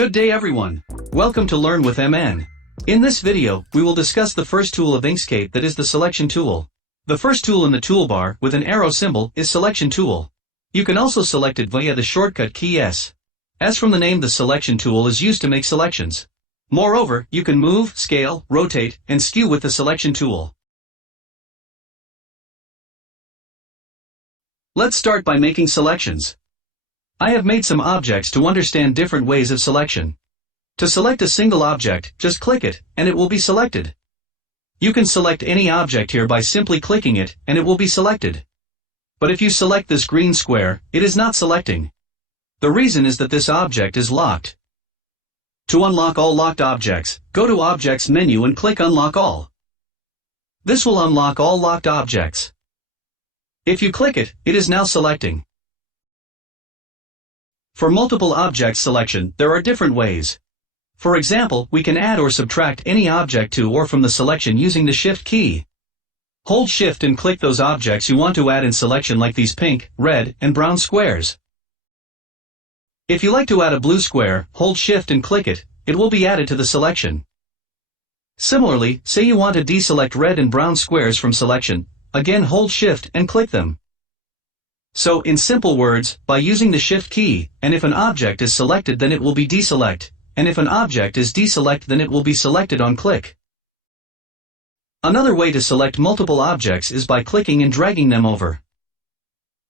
Good day everyone. Welcome to Learn with MN. In this video, we will discuss the first tool of Inkscape, that is the Selection Tool. The first tool in the toolbar with an arrow symbol is Selection Tool. You can also select it via the shortcut key S. As from the name, the Selection Tool is used to make selections. Moreover, you can move, scale, rotate, and skew with the Selection Tool. Let's start by making selections. I have made some objects to understand different ways of selection. To select a single object, just click it, and it will be selected. You can select any object here by simply clicking it, and it will be selected. But if you select this green square, it is not selecting. The reason is that this object is locked. To unlock all locked objects, go to Objects menu and click Unlock All. This will unlock all locked objects. If you click it, it is now selecting. For multiple object selection, there are different ways. For example, we can add or subtract any object to or from the selection using the Shift key. Hold Shift and click those objects you want to add in selection, like these pink, red, and brown squares. If you like to add a blue square, hold Shift and click it, it will be added to the selection. Similarly, say you want to deselect red and brown squares from selection, again hold Shift and click them. So, in simple words, by using the Shift key, and if an object is selected then it will be deselect, and if an object is deselect then it will be selected on click. Another way to select multiple objects is by clicking and dragging them over.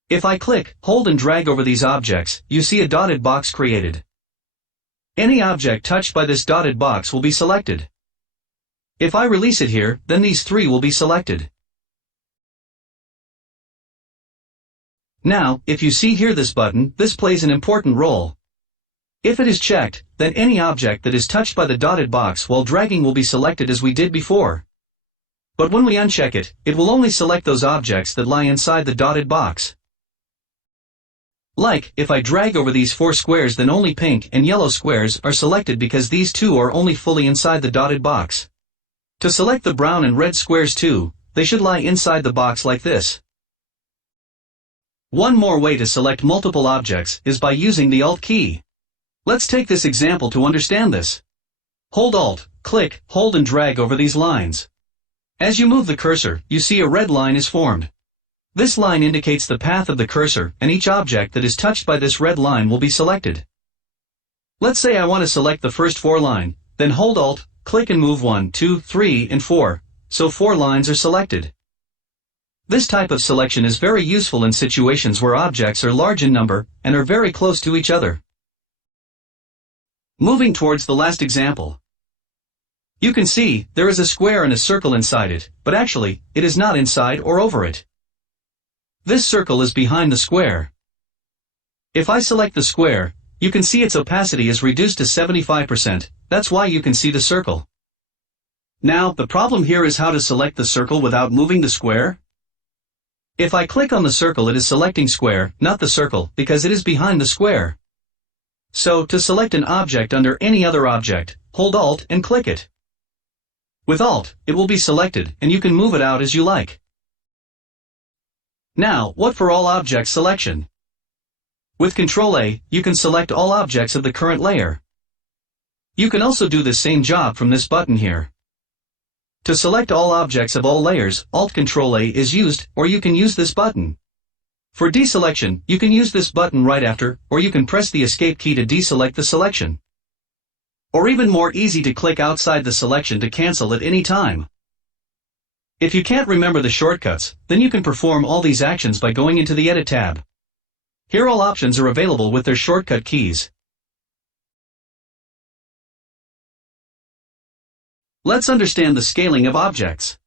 If I click, hold and drag over these objects, you see a dotted box created. Any object touched by this dotted box will be selected. If I release it here, then these three will be selected. Now, if you see here this button, this plays an important role. If it is checked, then any object that is touched by the dotted box while dragging will be selected as we did before. But when we uncheck it, it will only select those objects that lie inside the dotted box. Like, if I drag over these four squares, then only pink and yellow squares are selected because these two are only fully inside the dotted box. To select the brown and red squares too, they should lie inside the box like this. One more way to select multiple objects is by using the Alt key. Let's take this example to understand this. Hold Alt, click, hold and drag over these lines. As you move the cursor, you see a red line is formed. This line indicates the path of the cursor, and each object that is touched by this red line will be selected. Let's say I want to select the first four line, then hold Alt, click and move 1, 2, 3, and 4, so 4 lines are selected. This type of selection is very useful in situations where objects are large in number and are very close to each other. Moving towards the last example. You can see, there is a square and a circle inside it, but actually, it is not inside or over it. This circle is behind the square. If I select the square, you can see its opacity is reduced to 75%, that's why you can see the circle. Now, the problem here is how to select the circle without moving the square. If I click on the circle, it is selecting square, not the circle, because it is behind the square. So, to select an object under any other object, hold Alt and click it. With Alt, it will be selected, and you can move it out as you like. Now, what for all object selection? With Ctrl A, you can select all objects of the current layer. You can also do the same job from this button here. To select all objects of all layers, Alt-Ctrl A is used, or you can use this button. For deselection, you can use this button right after, or you can press the Escape key to deselect the selection. Or even more easy, to click outside the selection to cancel at any time. If you can't remember the shortcuts, then you can perform all these actions by going into the Edit tab. Here all options are available with their shortcut keys. Let's understand the scaling of objects.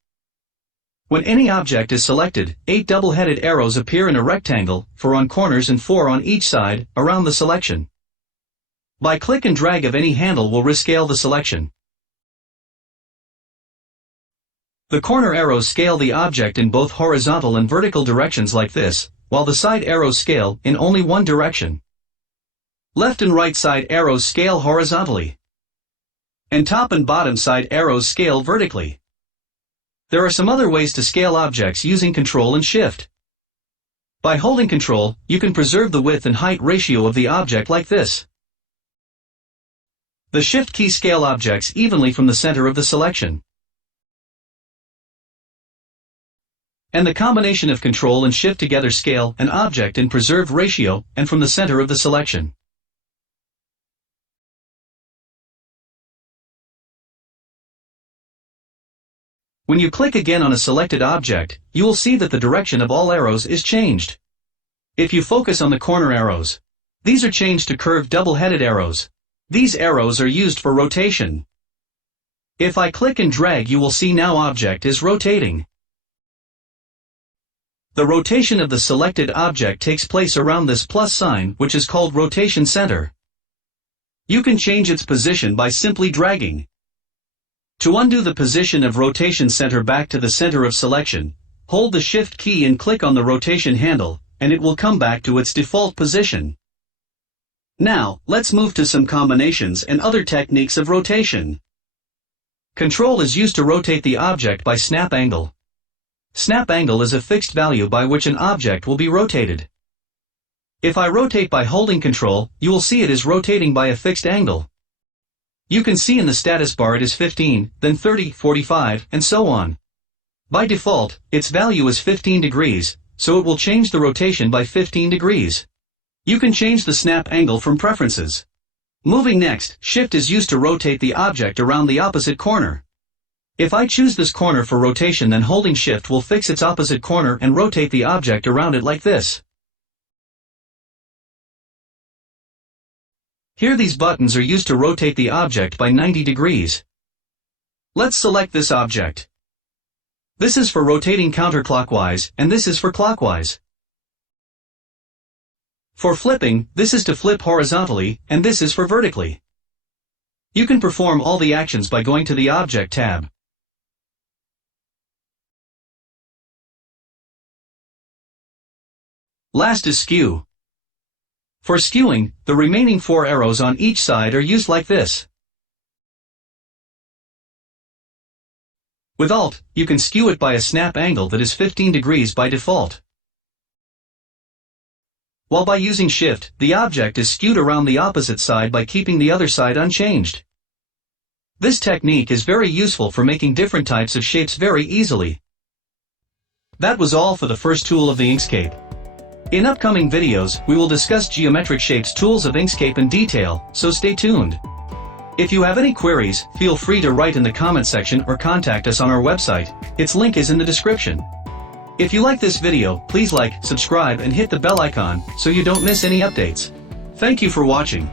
When any object is selected, 8 double-headed arrows appear in a rectangle, 4 on corners and 4 on each side, around the selection. By click and drag of any handle will rescale the selection. The corner arrows scale the object in both horizontal and vertical directions like this, while the side arrows scale in only one direction. Left and right side arrows scale horizontally, and top and bottom side arrows scale vertically. There are some other ways to scale objects using Ctrl and Shift. By holding Ctrl, you can preserve the width and height ratio of the object like this. The Shift key scale objects evenly from the center of the selection. And the combination of Control and Shift together scale an object in preserved ratio and from the center of the selection. When you click again on a selected object, you will see that the direction of all arrows is changed. If you focus on the corner arrows, these are changed to curved double-headed arrows. These arrows are used for rotation. If I click and drag, you will see now object is rotating. The rotation of the selected object takes place around this plus sign, which is called rotation center. You can change its position by simply dragging. To undo the position of rotation center back to the center of selection, hold the Shift key and click on the rotation handle, and it will come back to its default position. Now, let's move to some combinations and other techniques of rotation. Control is used to rotate the object by snap angle. Snap angle is a fixed value by which an object will be rotated. If I rotate by holding Control, you will see it is rotating by a fixed angle. You can see in the status bar it is 15, then 30, 45, and so on. By default, its value is 15 degrees, so it will change the rotation by 15 degrees. You can change the snap angle from preferences. Moving next, Shift is used to rotate the object around the opposite corner. If I choose this corner for rotation, then holding Shift will fix its opposite corner and rotate the object around it like this. Here these buttons are used to rotate the object by 90 degrees. Let's select this object. This is for rotating counterclockwise, and this is for clockwise. For flipping, this is to flip horizontally, and this is for vertically. You can perform all the actions by going to the Object tab. Last is Skew. For skewing, the remaining 4 arrows on each side are used like this. With Alt, you can skew it by a snap angle that is 15 degrees by default. While by using Shift, the object is skewed around the opposite side by keeping the other side unchanged. This technique is very useful for making different types of shapes very easily. That was all for the first tool of the Inkscape. In upcoming videos, we will discuss geometric shapes tools of Inkscape in detail, so stay tuned. If you have any queries, feel free to write in the comment section or contact us on our website. Its link is in the description. If you like this video, please like, subscribe and hit the bell icon so you don't miss any updates. Thank you for watching.